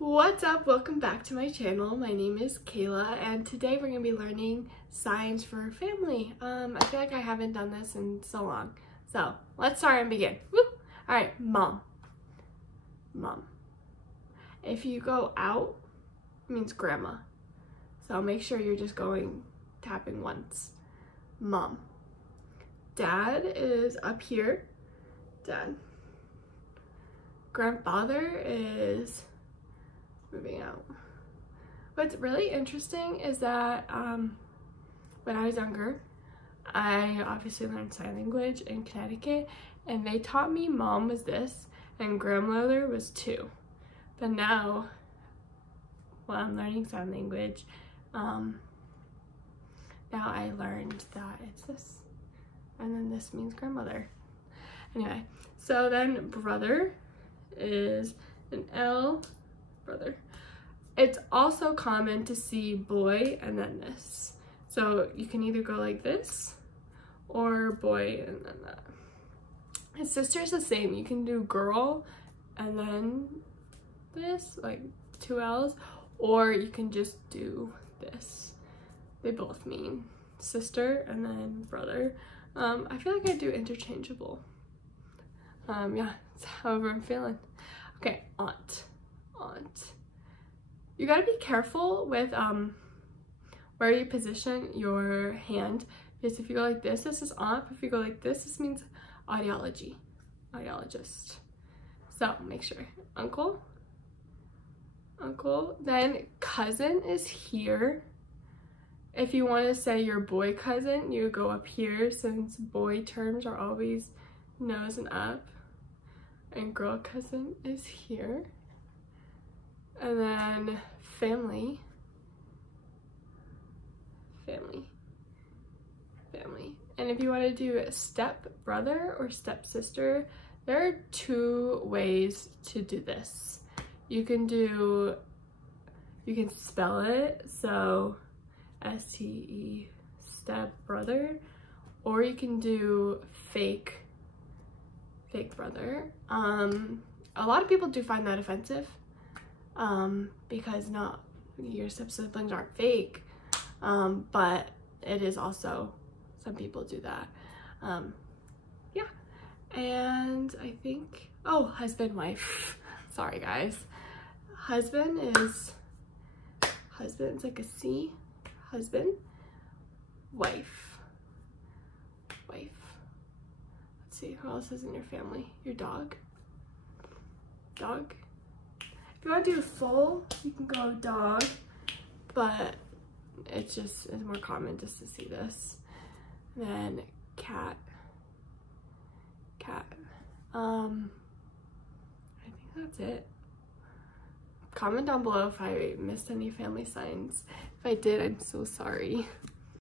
What's up? Welcome back to my channel. My name is Kayla and today we're going to be learning signs for family. I feel like I haven't done this in so long. So let's start and begin. Woo! Alright, mom. Mom. If you go out, it means grandma. So make sure you're just tapping once. Mom. Dad is up here. Dad. Grandfather is moving out. What's really interesting is that when I was younger, I obviously learned sign language in Connecticut, and they taught me mom was this and grandmother was two. But now, while I'm learning sign language, now I learned that it's this, and then this means grandmother. Anyway, so then brother is an L. Brother. It's also common to see boy and then this. So you can either go like this or boy and then that. His sister's the same. You can do girl and then this, like two L's, or you can just do this. They both mean sister and then brother. I feel like I do interchangeable. Yeah, it's however I'm feeling. Okay, aunt. You gotta be careful with where you position your hand, because if you go like this is aunt. If you go like this means audiologist. So make sure. Uncle, then cousin is here. If you want to say your boy cousin, you go up here, since boy terms are always nose and up, and girl cousin is here. And then family. And if you want to do a step brother or step sister, there are two ways to do this. You can spell it, so S-T-E, step brother, or you can do fake brother. A lot of people do find that offensive. Because not your step siblings aren't fake, but it is also, some people do that. Yeah, and I think, oh, husband, wife. Sorry guys. Husband's like a C. Husband. Wife. Let's see, who else is in your family? Your dog. If you want to do full, you can go dog, but it's more common just to see this. And then cat. I think that's it. Comment down below if I missed any family signs. If I did, I'm so sorry.